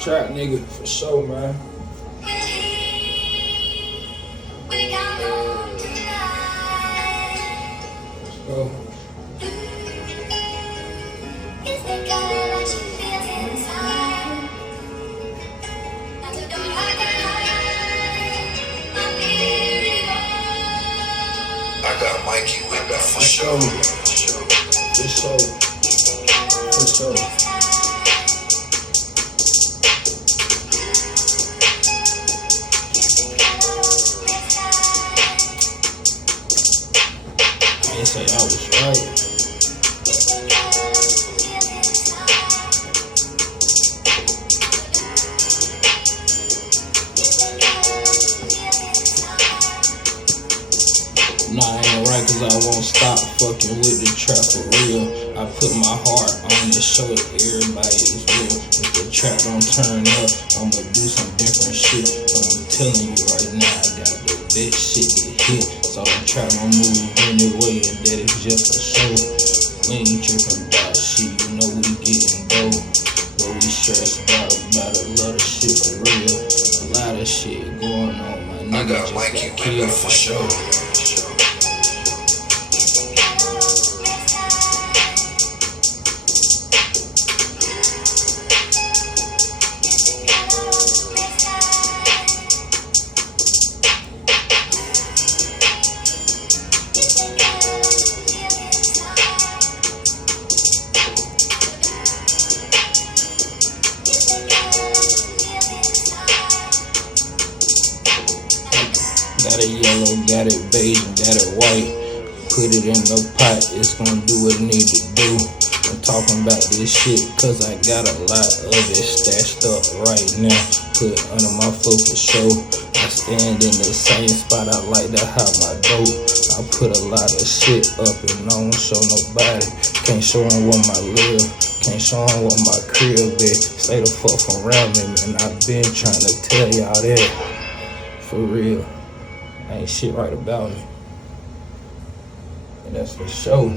Trap nigga for sure, man. Let's go. I got Mikey with me for sure. For sure. For sure. I say I was right. Nah, I ain't right cause I won't stop fucking with the trap for real. I put my heart on it, show it everybody is real. If the trap don't turn up, I'ma do some different shit. But I'm telling you right now, I got the best shit to hit. So the trap don't move anyway, and that is just a show. We ain't tripping about shit, you know we getting dough. But we stressed out about a lot of shit for real. A lot of shit going on, my nigga. I got Mikey with me for sure. Got it yellow, got it beige, and got it white. Put it in the pot, it's gonna do what it need to do. I'm talking about this shit, cause I got a lot of it stashed up right now. Put under my floor for show. I stand in the same spot, I like to have my dope. I put a lot of shit up and I don't show nobody. Can't show them what my live, can't show them what my crib is. Stay the fuck around me, man. I've been trying to tell y'all that. For real. Ain't shit right about me. And that's for sure.